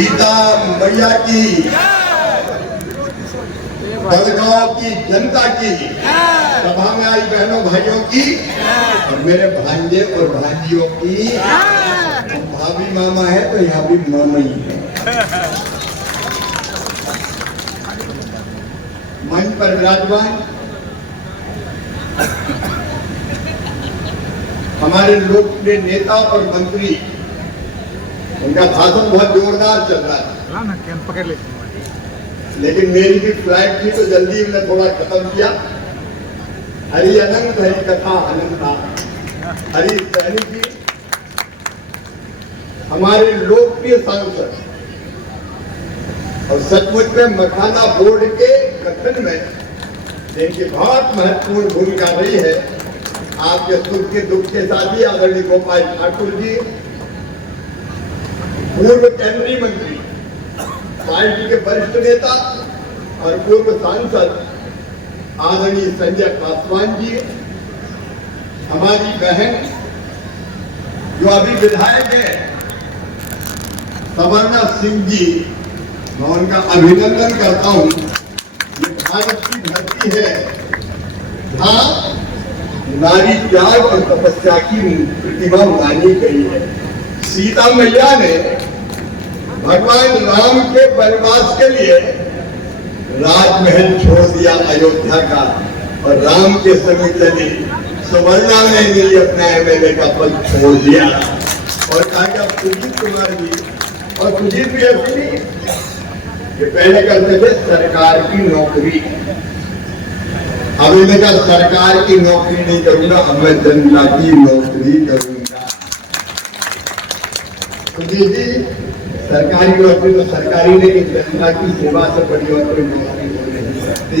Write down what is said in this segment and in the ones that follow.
सीता मैया की, बड़गांव की जनता की, सभा में आई बहनों भाइयों की और मेरे भांजे और भांजियों की। भाभी मामा है तो यहाँ भी मामा ही है। मंच पर विराजमान हमारे लोकप्रिय नेता और मंत्री, उनका भाषण बहुत जोरदार चल रहा था, लेकिन मेरी भी फ्लाइट थी तो जल्दी मैंने थोड़ा खत्म किया। हरि अनंत हरि कथा अनंता, हरि सहनी जी हमारे लोकप्रिय सांसद और सचमुच में मखाना बोर्ड के गठन में जिनकी बहुत महत्वपूर्ण भूमिका रही है। आपके सुख के दुख के साथी आदरणीय गोपाल ठाकुर जी, पूर्व केंद्रीय मंत्री, पार्टी के वरिष्ठ नेता और पूर्व सांसद आदरणीय संजय पासवान जी, हमारी बहन जो अभी विधायक है सवर्णा सिंह जी, मैं उनका अभिनंदन करता हूं। ये भारत की धरती है जहां नारी त्याग और तपस्या की प्रतिभा मानी गई है। सीता मैया ने भगवान राम के वनवास के लिए राजमहल छोड़ दिया अयोध्या का और राम के संग चली। सुवर्णा ने भी अपना एमएलए का पद छोड़ दिया और कहा कि अब सुजीत कुमार जी, और सुजीत भी ऐसी नहीं ये पहले करते थे सरकार की नौकरी, अभी मैं क्या सरकार की नौकरी नहीं करूंगा, अब मैं जनता की नौकरी करूंगा। सुजीत जी सरकारी नौकरी तो सरकारी नहीं, जनता की सेवा से बड़ी और कोई नौकरी हो नहीं सकती।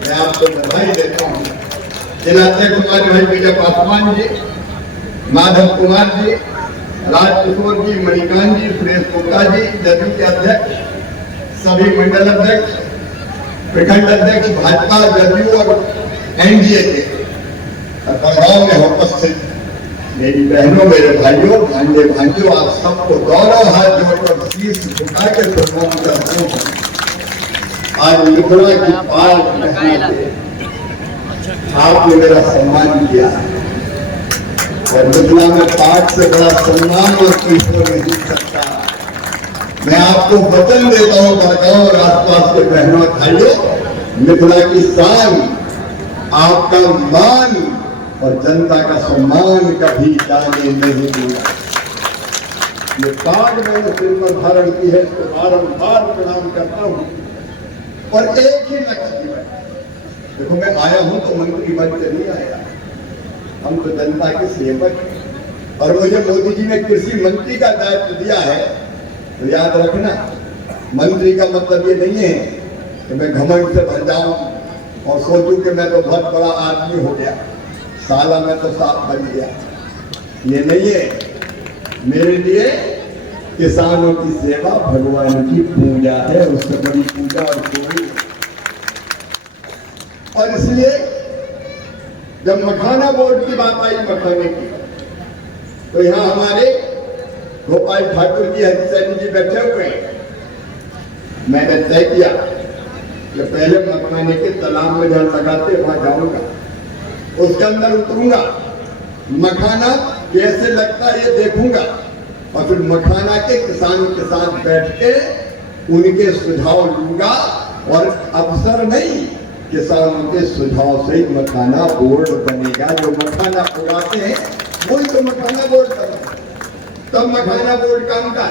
मैं आपको बधाई देता हूँ। जिलाध्यक्ष हमारे भाई विजय पासवान जी, माधव कुमार जी, राजकिशोर जी, मणिकांत जी, सुरेश गुप्ता जी, जदयू के अध्यक्ष, सभी मंडल अध्यक्ष, प्रखंड अध्यक्ष भाजपा, जदयू और एनडीए के बड़गांव में उपस्थित मेरी बहनों, मेरे भाइयों, भांजे भांजियों, आप सबको दोनों हाथ जोड़कर शीश झुका के प्रणाम करता हूं। आज मिथिला की पाल आपने मेरा सम्मान किया और मिथिला में पाठ से बड़ा सम्मान और कोई हो नहीं सकता। मैं आपको वचन देता हूं बड़गांव और आसपास के बहनों भाइयों, मिथिला की शान, आपका मान और जनता का सम्मान कभी जाने नहीं दूंगा। ये पाग मैंने सिर पर धारण की है, इसको बारंबार प्रणाम करता हूं और एक ही लक्ष्य है। देखो मैं आया हूं तो मंत्री बन के नहीं आया, हम तो जनता के सेवक हैं और मुझे मोदी जी ने कृषि मंत्री का दायित्व दिया है तो याद रखना, मंत्री का मतलब ये नहीं है कि मैं घमंड से भर जाऊं और सोचूं कि मैं तो बहुत बड़ा आदमी हो गया, साला मैं तो साफ बन गया। ये नहीं है। मेरे लिए किसानों की सेवा भगवान की पूजा है, उससे बड़ी पूजा और कोई। और इसलिए जब मखाना बोर्ड की बात आई मखाने की, तो यहाँ हमारे गोपाल ठाकुर जी, हरिसैनी जी बैठे हुए हैं। मैंने तय किया कि पहले मखाने के तालाब में जहाँ लगाते वहां जाऊंगा, उसके अंदर उतरूंगा, मखाना कैसे लगता है ये देखूंगा और फिर मखाना के किसानों के साथ बैठ के उनके सुझाव लूंगा और अफसर नहीं, किसानों के सुझाव से मखाना बोर्ड बनेगा। जो मखाना उगाते हैं वही तो मखाना बोर्ड बनेगा, तब मखाना बोर्ड काम का।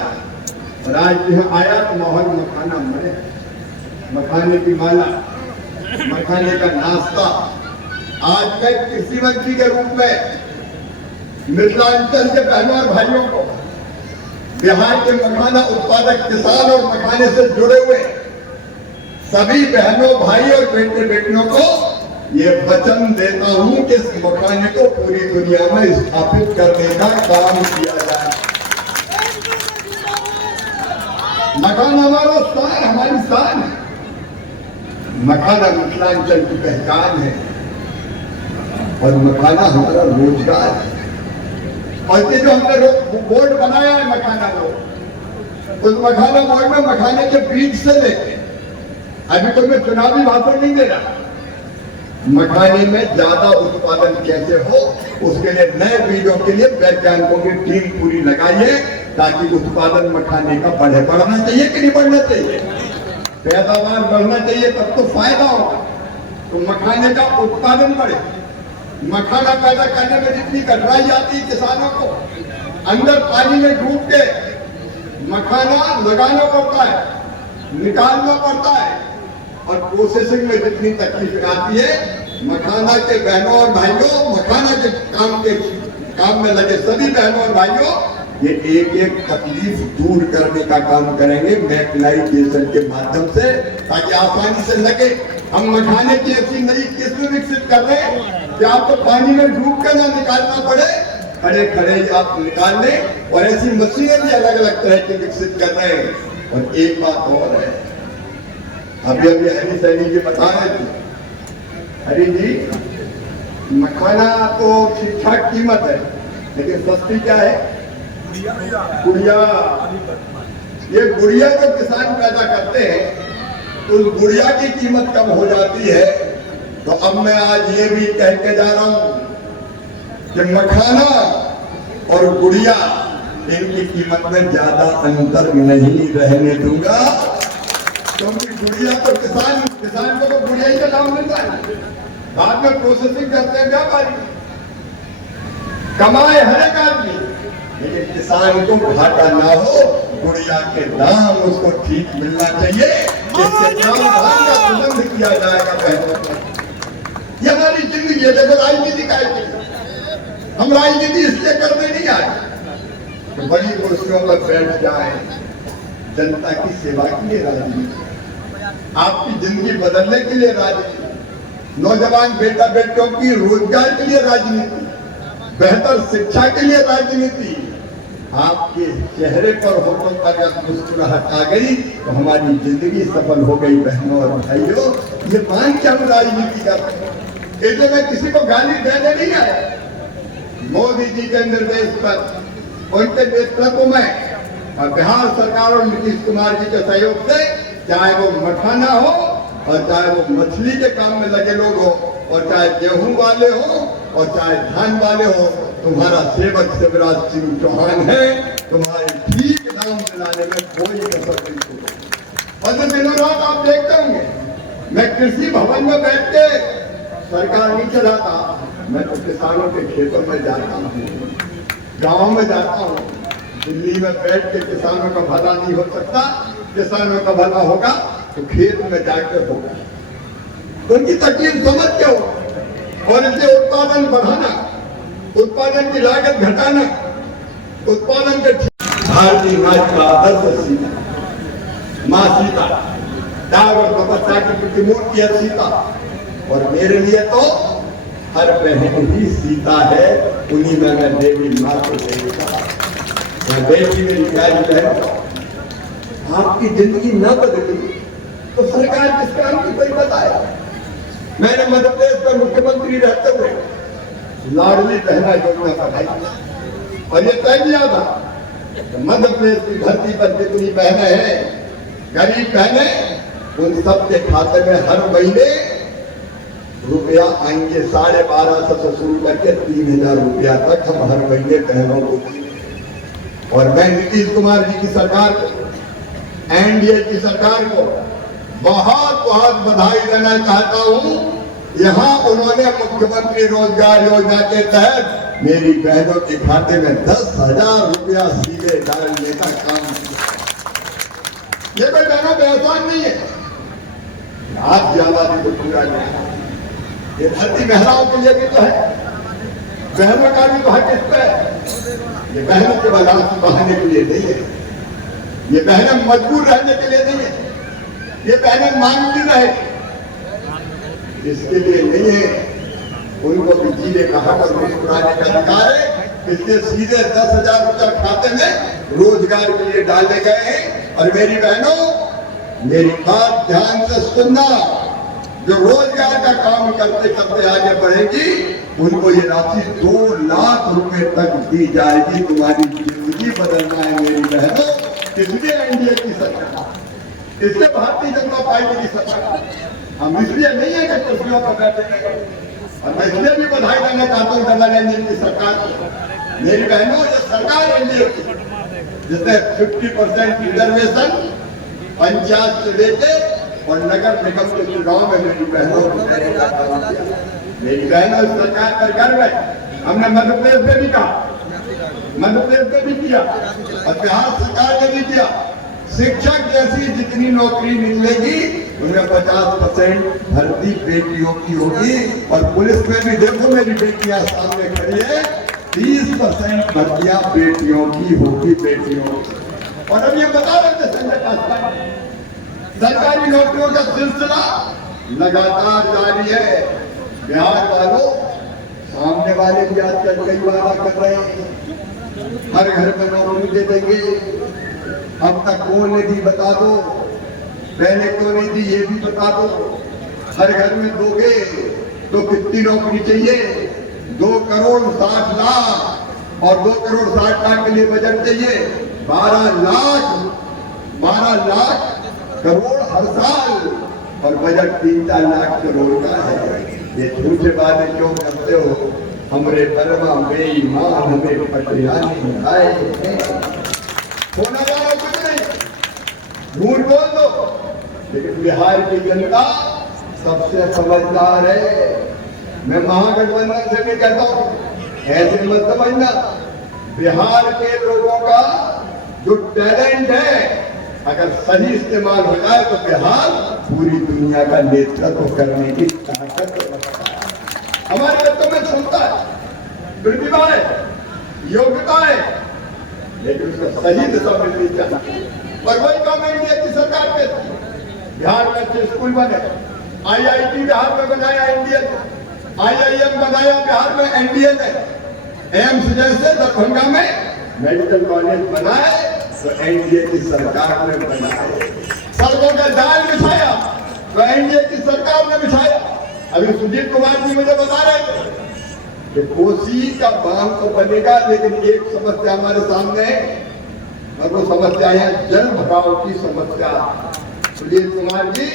और आज यहाँ आया तो माहौल मखाना बने, मखाने की माला, मखाने का नाश्ता। आज मैं कृषि मंत्री के रूप में मिथिलांचल के बहनों और भाइयों को, बिहार के मखाना उत्पादक किसान और मखाने से जुड़े हुए सभी बहनों, भाई और बेटे बेटियों को ये वचन देता हूं कि इस मखाने को पूरी दुनिया में स्थापित करने का काम किया जाए। मखाना हमारा शान, हमारी शान है। मखाना मिथिलांचल की पहचान है और मखाना हमारा रोजगार है। और ये जो हमने बोर्ड बनाया है मखाना बोर्ड, उस मखाना बोर्ड में मखाने के बीज से लेके, अभी तो मैं चुनावी भाषण नहीं दे रहा, मखाने में ज्यादा उत्पादन कैसे हो उसके लिए नए बीजों के लिए वैज्ञानिकों की टीम पूरी लगाइए, ताकि उत्पादन मखाने का बढ़े। बढ़ना चाहिए कि नहीं बढ़ना चाहिए? पैदावार बढ़ना चाहिए, तब तो फायदा होगा। तो मखाने का उत्पादन बढ़े। मखाना पैदा करने में जितनी कठिनाई आती है किसानों को, अंदर पानी में डूब के मखाना लगाना पड़ता है, निकालना पड़ता है, और प्रोसेसिंग में जितनी तकलीफ आती है, मखाना के बहनों और भाइयों, मखाना के काम में लगे सभी बहनों और भाइयों, ये एक एक तकलीफ दूर करने का काम करेंगे मैकेनाइजेशन के माध्यम से, ताकि आसानी से लगे। हम मखाने की ऐसी नई किस्म विकसित कर रहे हैं कि आपको पानी में डूब कर ना निकालना पड़े, खड़े खड़े आप निकाल लें, और ऐसी मशीनें भी अलग अलग तरह की विकसित कर रहे हैं। और एक बात और है, अभी हरी सैनी जी बता रहे थे, हरी जी मखाना तो ठीक ठाक कीमत है, लेकिन सस्ती क्या है? गुड़िया। ये गुड़िया जो किसान पैदा करते हैं, तो उस गुड़िया की कीमत कम हो जाती है। तो अब मैं आज ये भी कह के जा रहा हूं कि मखाना और गुड़िया, इनकी कीमत में ज्यादा अंतर नहीं रहने दूंगा, क्योंकि गुड़िया तो किसान को तो गुड़िया ही का दाम मिलता है, बाद में प्रोसेसिंग करते हैं व्यापारी, कमाए हर एक आदमी, लेकिन किसान को घाटा ना हो, गुड़िया के दाम उसको ठीक मिलना चाहिए, जिससे काम का प्रबंध किया जाएगा। ये हमारी जिंदगी है। देखो राजनीति का, हम राजनीति इसलिए करने नहीं आए तो बड़ी कुर्सियों पर बैठ जाए, जनता की सेवा के लिए राजनीति, आपकी जिंदगी बदलने के लिए राजनीति, नौजवान बेटा बेटियों की रोजगार के लिए राजनीति, बेहतर शिक्षा के लिए राजनीति। आपके चेहरे पर होठों पर मुस्कुराहट आ गई तो हमारी जिंदगी सफल हो गई। बहनों और भाइयों, ये मान के हम राजनीति करते हैं, इसलिए मैं किसी को गाली देने नहीं आया। मोदी जी के निर्देश पर, उनके नेतृत्व में और बिहार सरकार और नीतीश कुमार जी के सहयोग से, चाहे वो मखाना हो और चाहे वो मछली के काम में लगे लोग हो, और चाहे गेहूं वाले हो और चाहे धान वाले हो, तुम्हारा सेवक शिवराज सिंह चौहान है। तुम्हारे ठीक दाम दिलाने में कोई कसर नहीं होगी। और दिनों रात आप देखते होंगे, मैं कृषि भवन में बैठ के सरकार नहीं चलाता, मैं तो किसानों के खेतों में जाता हूँ, गाँव में जाता हूँ। दिल्ली में बैठ के किसानों का भला नहीं हो सकता, किसानों का भला होगा तो खेत में जाके होगा, उनकी तकलीफ समझ के हो, और इसे उत्पादन बढ़ाना, उत्पादन की लागत घटाना, उत्पादन के भारतीय राज का आदर्श सीता, माँ सीता, त्याग और तपस्या की प्रतिमूर्ति है सीता। और मेरे लिए तो हर बहन ही सीता है, उन्हीं में मैं देवी माँ को देखता। बेटी मेरी प्यारी बहन, आपकी जिंदगी न बदली तो सरकार किस काम की कोई बताए। मैंने मध्य प्रदेश में मुख्यमंत्री रहते हुए लाडली बहना योजना बढ़ाई, और ये तय किया था मध्य प्रदेश की धरती पर जितनी बहनें हैं, गरीब बहनें, उन सबके खाते में हर महीने रुपया आएंगे। 1250 से शुरू करके 3000 रुपया तक हम हर महीने बहनों को देंगे। और मैं नीतीश कुमार जी की सरकार को, एनडीए की सरकार को बहुत बहुत बधाई देना चाहता हूँ। यहाँ उन्होंने मुख्यमंत्री रोजगार योजना के तहत मेरी बहनों के खाते में 10,000 रुपया सीधे डालने का काम किया। ये कोई बहनों का एहसान नहीं है, आज की आबादी को पूरा किया। ये धरती महिलाओं के लिए भी तो है, बहनों का भी तो हक इस पे। ये बहनों के बलासी बहाने के लिए नहीं है, ये बहनें मजबूर रहने के लिए नहीं है, ये बहनें मांगती रहे इसके लिए नहीं है। उनको भी जीने का हक और मुस्कुराने का अधिकार है, इसलिए सीधे 10,000 रुपया खाते में रोजगार के लिए डाले गए हैं। और मेरी बहनों, मेरी बात ध्यान से सुनना, जो रोजगार का काम करते करते आगे बढ़ेगी, उनको ये राशि 2 लाख रुपए तक दी जाएगी। तुम्हारी जिंदगी बदलना है मेरी बहनों, इसलिए एनडीए की सरकार, इसलिए भारतीय जनता पार्टी की सरकार। हम इसलिए नहीं है कि कुर्सियों पर बैठे, और मैं इसलिए भी बधाई देना चाहता हूँ डबल इंजन की सरकार को। मेरी बहनों, ये सरकार एनडीए की, जिसने 50% रिजर्वेशन पंचायत से लेके और नगर निगम के चुनाव में मेरी बहनों को देने का काम किया। मेरी बहनों, इस सरकार पर गर्व है। हमने मध्य प्रदेश में भी कहा, मध्य प्रदेश में भी किया, और बिहार सरकार ने भी किया। शिक्षक जैसी जितनी नौकरी निकलेगी उनमें 50% भर्ती बेटियों की होगी, और पुलिस में भी देखो मेरी बेटियां सामने खड़ी है, 30% भर्तियां बेटियों की होगी, बेटियों की। और अब ये बता रहे थे संजय पासवान, सरकारी नौकरियों का सिलसिला लगातार जारी है। बिहार वालों, सामने वाले भी आजकल कई वादा कर रहे हैं, हर घर में नौकरी दे देंगे। अब तक कौन ने दी बता दो, पहले क्यों नहीं दी ये भी बता दो। हर घर में दोगे तो कितनी नौकरी चाहिए? 2 करोड़ 60 लाख, और 2 करोड़ 60 लाख के लिए बजट चाहिए 12 लाख करोड़ हर साल, और बजट 3-4 लाख करोड़ का है। ये झूठे वादे क्यों करते हो? हमरे बर्मा बेईमान हमें पटियाली आए, होना जाना कुछ नहीं, झूठ बोल दो। लेकिन बिहार की जनता सबसे समझदार है। मैं महागठबंधन से भी कहता हूँ, ऐसे मत समझना। बिहार के लोगों का जो टैलेंट है, अगर सही इस्तेमाल हो जाए तो बिहार पूरी दुनिया का नेतृत्व करने की ताकत रखता है। हमारे बच्चों में क्षमता है, प्रतिभा है, योग्यता है, लेकिन उसको सही दिशा मिलनी चाहिए। और वही काम एनडीए की सरकार पे बिहार में अच्छे स्कूल बने, आईआईटी बिहार में बनाया एनडीए ने, आईआईएम बनाया बिहार में एनडीए ने, एम्स जैसे दरभंगा में मेडिकल कॉलेज बनाए तो एनडीए की सरकार ने बनाए। सड़कों का जाल बिछाया तो एनडीए की सरकार ने बिछाया। अभी सुजीत कुमार जी मुझे बता रहे थे कि कोसी का बांध तो बनेगा, लेकिन एक समस्या हमारे सामने है, और वो समस्या है जल भराव की समस्या। सुजीत कुमार जी,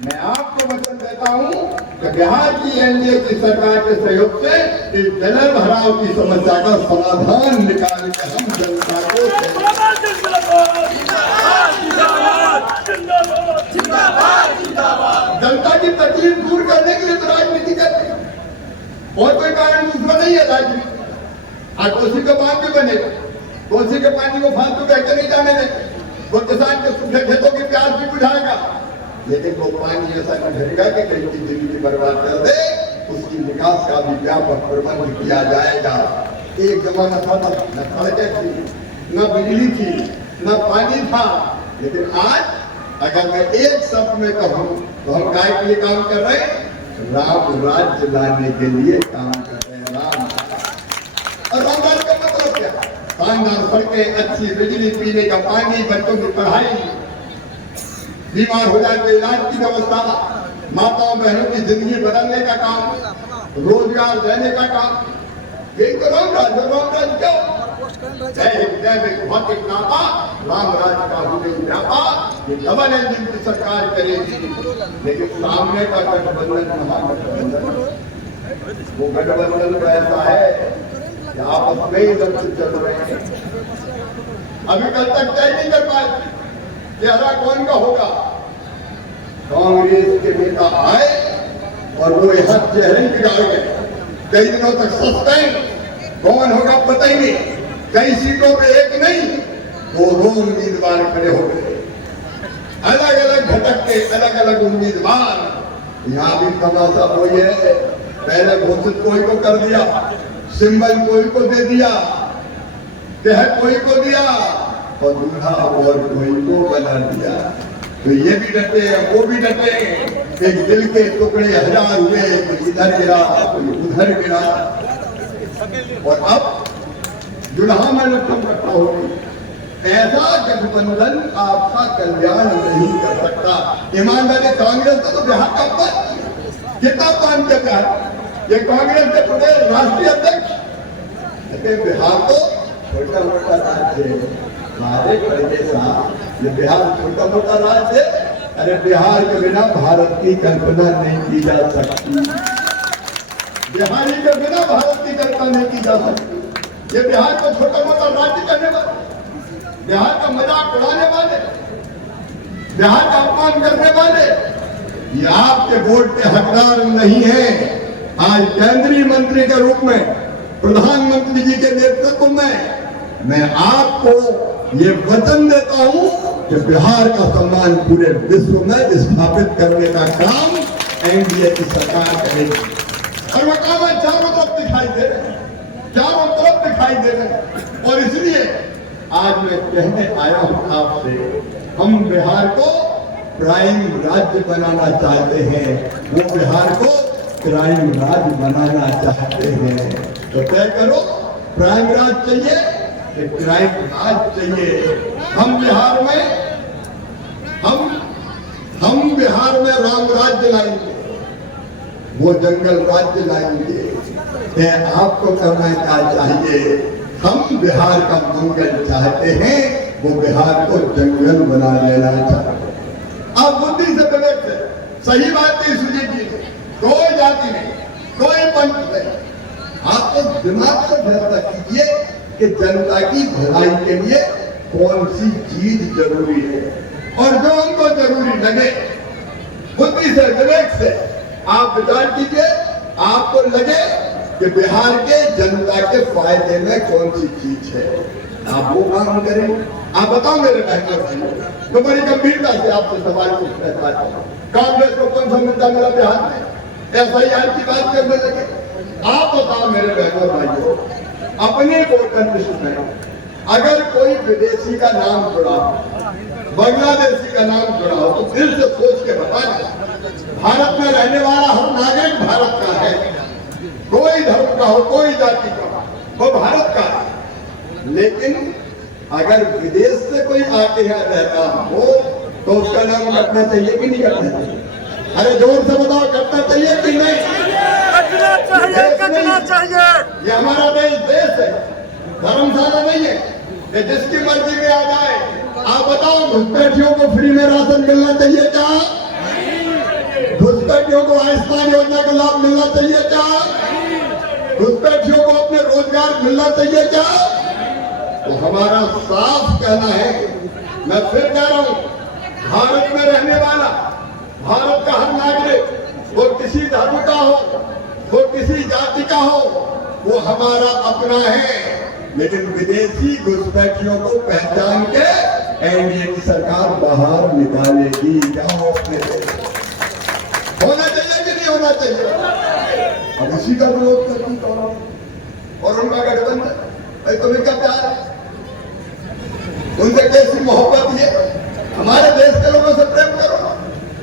मैं आपको वचन देता हूँ कि बिहार की एनडीए की सरकार के सहयोग से इस जल भराव की समस्या का समाधान निकाल के हम जनता को जनता की तकलीफ दूर करने के लिए तो राजनीति करते हैं, और कोई कारण दूसरा नहीं है राजनीति। आज कोसी का बांध भी बनेगा, कोसी के पानी को फालतू बहते नहीं जाने देंगे, वो किसान के सूखे खेतों की प्यास भी बुझाएगा, लेकिन वो पानी ऐसा न भरेगा कि कहीं की जिंदगी बर्बाद कर दे। उसकी निकास का भी व्यापक प्रबंध किया जाएगा। एक जमाना था न सड़कें थी, न बिजली थी, न पानी था, लेकिन आज अगर मैं एक शब्द में कहूँ तो हम काय के लिए काम कर रहे हैं? राम राज्य लाने के लिए काम कर रहे हैं। राम और राम राज्य का मतलब क्या? शानदार सड़कें, अच्छी बिजली, पीने का पानी, बच्चों की पढ़ाई, बीमार हो जाए तो इलाज की व्यवस्था, माताओं बहनों की जिंदगी बदलने का काम, रोजगार देने का काम, यही तो राम राज्य। राम राज्य क्यों? भौतिक नाता राम राज्य का हुए व्यापार, ये डबल इंजन की सरकार करेगी। लेकिन सामने का गठबंधन, महागठबंधन, वो गठबंधन ऐसा है कि आपस में ही लक्ष्य चल रहे हैं। अभी कल तक तय नहीं कर पाए चेहरा कौन का होगा। कांग्रेस के नेता आए और वो यहाँ चेहरे बिगाड़ गए। कई दिनों तक सस्पेंड, कौन होगा पता ही नहीं। कई सीटों पे एक नहीं, 2 उम्मीदवार खड़े हो गए, अलग अलग घटक के अलग अलग उम्मीदवार। यहाँ भी तमाशा कोई है, पहले घोषित कोई को कर दिया, सिंबल कोई को दे दिया, कह कोई को दिया, और दूल्हा और कोई को बना दिया। तो ये भी डटे, वो भी डटे, एक दिल के टुकड़े 1000 हुए, कोई इधर गिरा, कोई उधर गिरा, और अब दुल्हा में लक्ष्म रखा हो गई। ऐसा गठबंधन आपका कल्याण नहीं कर सकता। ईमानदारी कांग्रेस का तो बिहार का पद कितना पान करता है। ये कांग्रेस के प्रदेश राष्ट्रीय अध्यक्ष, बिहार को छोटा मोटा राज्य है, हमारे बड़े साहब ये बिहार छोटा मोटा राज्य है। अरे बिहार के बिना भारत की कल्पना नहीं की जा सकती। बिहारी के बिना भारत की कल्पना नहीं की जा सकती। ये बिहार को छोटा मोटा राज्य करने वाले, बिहार का मजाक उड़ाने वाले, बिहार का अपमान करने वाले, ये आपके वोट के हकदार नहीं है। आज केंद्रीय मंत्री के रूप में, प्रधानमंत्री जी के नेतृत्व में मैं आपको ये वचन देता हूं कि बिहार का सम्मान पूरे विश्व में स्थापित करने का काम एनडीए की सरकार करेगी। और वो काम चारों तरफ दिखाई दे रहे हैं, चारों तरफ दिखाई दे रहे हैं। और इसलिए आज मैं कहने आया हूं आपसे, हम बिहार को प्राइम राज्य बनाना चाहते हैं। वो बिहार को क्राइम राज्य बनाना चाहते हैं। तो तय करो, प्राइम राज्य चाहिए कि क्राइम राज चाहिए। हम बिहार में राम राज्य लाएंगे, वो जंगल राज्य लाएंगे। आपको करना क्या चाहिए? हम बिहार का मंगल चाहते हैं, वो बिहार को जंगल बना लेना चाहते हैं। आप बुद्धि से विवेक से सही बात नहीं सुनी की, कोई जाति नहीं, कोई पंथ नहीं, आप तो दिमाग से फैसला कीजिए कि जनता की भलाई के लिए कौन सी चीज जरूरी है, और जो उनको जरूरी लगे बुद्धि से विवेक से आप विचार कीजिए। आपको लगे कि बिहार के जनता के फायदे में कौन सी चीज है, आप वो काम करें। आप बताओ मेरे बहनों भाइयों, तो बड़ी गंभीरता से आपसे सवाल पूछना चाहता हूँ, कांग्रेस को कौन सा मुद्दा मिला बिहार में? FIR की बात करने लगे। आप बताओ मेरे बहनों भाइयों, अपने वोटर लिस्ट में अगर कोई विदेशी का नाम जुड़ा हो, बांग्लादेशी का नाम जुड़ा हो, तो दिल से सोच के बताना, भारत में रहने वाला हर नागरिक भारत का है, कोई धर्म का हो, कोई जाति का हो, वो भारत का है। लेकिन अगर विदेश से कोई आके यहाँ रहता हो तो उसका नाम कटना चाहिए कि नहीं कटना चाहिए? अरे जोर से बताओ, कटना चाहिए कि नहीं? कटना चाहिए। ये हमारा देश है, धर्मशाला नहीं है कि जिसकी मर्जी में आ जाए। आप बताओ, घुसपैठियों को फ्री में राशन मिलना चाहिए क्या? घुसपैठियों को आयुष्मान योजना का लाभ मिलना चाहिए क्या? घुसपैठियों को अपने रोजगार मिलना चाहिए क्या? तो हमारा साफ कहना है, मैं फिर कह रहा हूं, भारत में रहने वाला, भारत का हर नागरिक, वो किसी धर्म का हो, वो किसी जाति का हो, वो हमारा अपना है। लेकिन विदेशी घुसपैठियों को पहचान के एनडीए की सरकार बाहर निकालेगी। क्या होना चाहिए कि नहीं होना चाहिए? अब इसी का विरोध करती और उनका गठबंधन, तुम्हें क्या प्यार है, उनसे कैसी मोहब्बत है? हमारे देश के लोगों से प्रेम करो।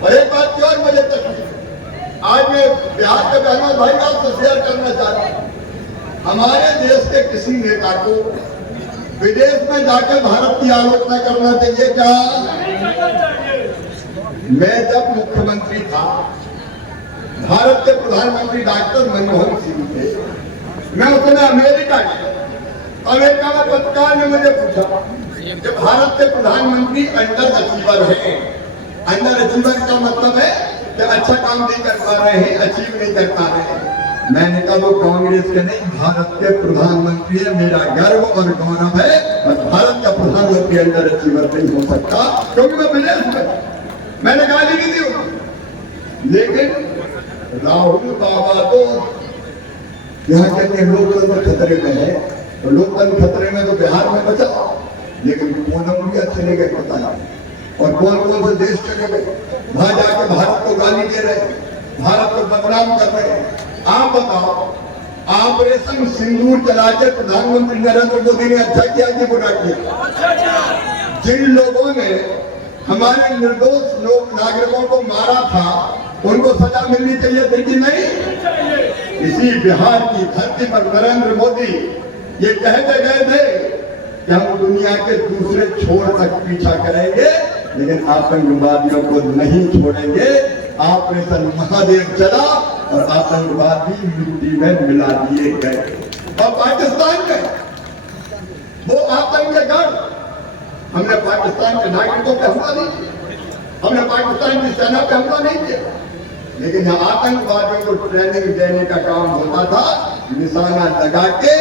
और एक बात की और मुझे तकलीफ, आज मैं बिहार के बहनों भाई आपसे शेयर करना चाहता हूँ, हमारे देश के किसी नेता को विदेश में जाकर भारत की आलोचना करना चाहिए क्या? मैं जब मुख्यमंत्री था, भारत के प्रधानमंत्री डॉक्टर मनमोहन सिंह थे, मैं उस समय अमेरिका गया। अमेरिका में पत्रकार ने मुझे पूछा कि भारत के प्रधानमंत्री अंडर अचीवर हैं। अंडर अचीवर का मतलब है कि अच्छा काम नहीं कर पा रहे हैं, अचीव नहीं कर पा रहे हैं। मैंने कहा वो कांग्रेस के नहीं, भारत के प्रधानमंत्री है। मेरा गर्व और गौरव है, भारत का प्रधानमंत्री अंडर अचीवर नहीं हो सकता, क्योंकि मैं विदेश में, मैंने गाली नहीं दी उनको। लेकिन राहुल बाबा तो यहाँ कहते हैं लोकतंत्र खतरे में है, तो लोकतंत्र खतरे में तो बिहार में बचा, लेकिन पूनम भी चले गए पता नहीं, और कौन कौन से देश चले गए, वहां जाके भारत को गाली दे रहे, भारत को बदनाम कर रहे हैं। आप बताओ, ऑपरेशन सिंदूर चला के प्रधानमंत्री नरेंद्र मोदी ने अच्छा किया कि बुरा किया? जिन लोगों ने हमारे निर्दोष लोग नागरिकों को मारा था, उनको सजा मिलनी चाहिए थी कि नहीं? इसी बिहार की धरती पर नरेंद्र मोदी ये कहते गए थे कि हम दुनिया के दूसरे छोर तक पीछा करेंगे, लेकिन आतंकवादियों को नहीं छोड़ेंगे। ऑपरेशन महादेव चला और आतंकवादी मिट्टी में मिला दिए गए। और पाकिस्तान में वो आतंक के गढ़ हमने पाकिस्तान के नागरिकों पे हमला नहीं किया, हमने पाकिस्तान की सेना पे हमला नहीं किया, लेकिन यहाँ आतंकवादियों को ट्रेनिंग देने का काम होता था, निशाना लगा के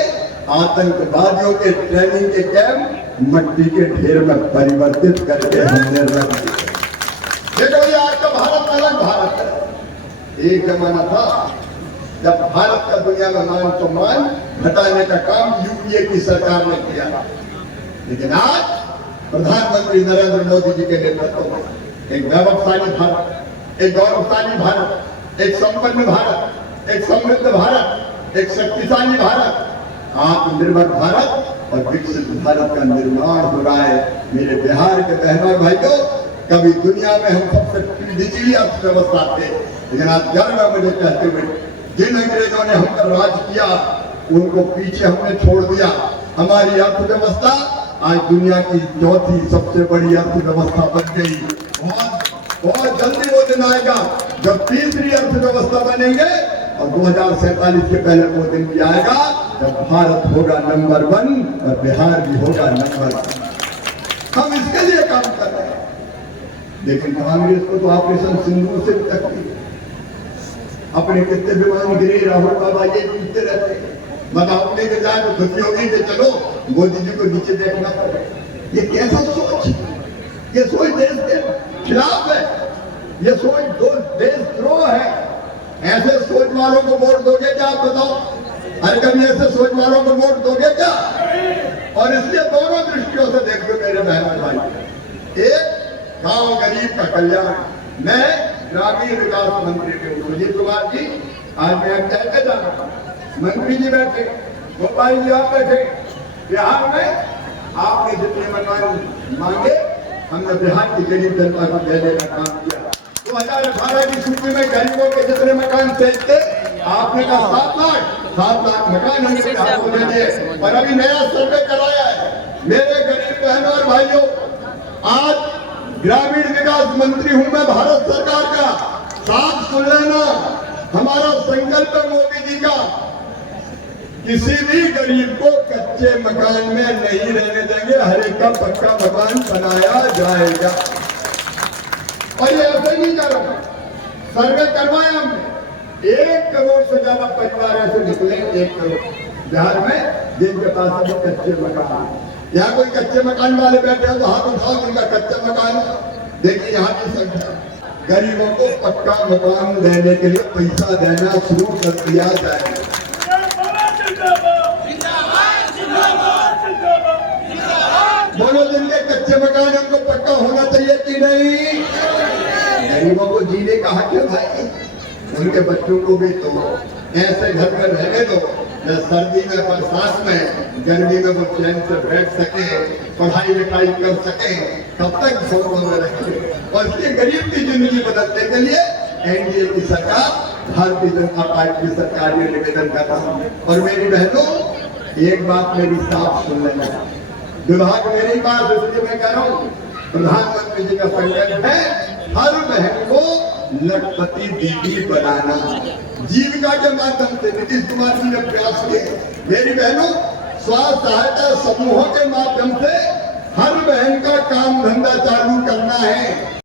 आतंकवादियों के ट्रेनिंग के कैंप मट्टी के ढेर में परिवर्तित करके हमने रख दिए। देखो ये आज का भारत अलग भारत है। एक जमाना था जब भारत का दुनिया में मान सम्मान घटाने का काम यूपीए की सरकार ने किया, लेकिन आज प्रधानमंत्री नरेंद्र मोदी जी के नेतृत्व में एक वैभवशाली भारत, एक गौरवशाली भारत, एक संपन्न भारत, एक समृद्ध भारत, एक शक्तिशाली भारत, आत्मनिर्भर भारत और विकसित भारत का निर्माण हो रहा है। मेरे बिहार के बहनों और भाइयों, कभी दुनिया में हम सबसे निचली अर्थव्यवस्था थे, लेकिन आज गर्व है मुझे कहते हुए, जिन अंग्रेजों ने हम पर राज किया उनको पीछे हमने छोड़ दिया। हमारी अर्थव्यवस्था आज दुनिया की चौथी सबसे बड़ी अर्थव्यवस्था बन गई। बहुत जल्दी वो दिन आएगा जब तीसरी अर्थव्यवस्था बनेंगे और 2047 के पहले वो दिन भी आएगा जब भारत होगा नंबर 1 और बिहार भी होगा नंबर 1। हम इसके लिए काम कर रहे हैं, लेकिन कांग्रेस को तो ऑपरेशन सिंदूर से भी तकलीफ है। अपने कितने विमान गिरे, राहुल बाबा ये पूछते रहते हैं, बताओ लेके जाए तो खुशी होगी कि चलो मोदी जी को नीचे देखना पड़े। ये कैसा सोच, ये सोच देश के खिलाफ है, ये सोच देशद्रोह है। ऐसे सोच वालों को वोट दोगे क्या, आप बताओ? हर कभी ऐसे सोच वालों को वोट दोगे क्या? और इसलिए दोनों दृष्टियों से देख लो मेरे बहन भाई, एक गांव गरीब का कल्याण। मैं ग्रामीण विकास मंत्री के सुजीत कुमार जी, आज मैं कहते जा रहा हूँ, मंत्री जी बैठे, गोपाल जी आप बैठे, बिहार में आपने जितने मकान मांगे हमने बिहार की गरीब जनता को देने का काम किया। 2018 की सूची में गरीबों के जितने मकान थे आपने कहा 7 लाख मकान हमने बिहार को दे दिए। और अभी नया सर्वे कराया है। मेरे गरीब बहनों और भाइयों, आज ग्रामीण विकास मंत्री हूं मैं भारत सरकार का। साथ सुन लेना, हमारा संकल्प है मोदी जी का, किसी भी गरीब को कच्चे मकान में नहीं रहने देंगे, हर एक का पक्का मकान बनाया जाएगा। और ये ऐसे नहीं कर रहा, सर्वे करवाया हमने, 1 करोड़ से ज्यादा परिवार ऐसे निकले, 1 करोड़ बिहार में जिनके पास अभी कच्चे मकान। यहाँ कोई कच्चे मकान वाले बैठे हैं तो हाथ उठाओ जिनका कच्चा मकान। देखिए यहाँ की संख्या, गरीबों को पक्का मकान देने के लिए पैसा देना शुरू कर दिया जाएगा। बोलो जिनके कच्चे मकान उनको पक्का होना चाहिए कि नहीं? गरीबों को जीने का हक है भाई, उनके बच्चों को भी तो ऐसे घर में रहने दो, सर्दी में बरसात में गर्मी में वो चैन से बैठ सके, पढ़ाई लिखाई कर सके, तब तक घरों में रहे। और इसलिए गरीब की जिंदगी बदलने के लिए एनडीए की सरकार, भारतीय जनता पार्टी की सरकार ये निवेदन कर रहा हूँ। और मेरी बहनों, एक बात मेरी साफ सुन लेना, विभाग मेरी बात इसलिए मैं कह रहा हूँ, प्रधानमंत्री जी का संकल्प है हर बहन को लखपति दीदी बनाना। जीविका के माध्यम से नीतीश कुमार जी ने प्रयास किए। मेरी बहनों, स्वास्थ्य सहायता समूहों के माध्यम से हर बहन का काम धंधा चालू करना है।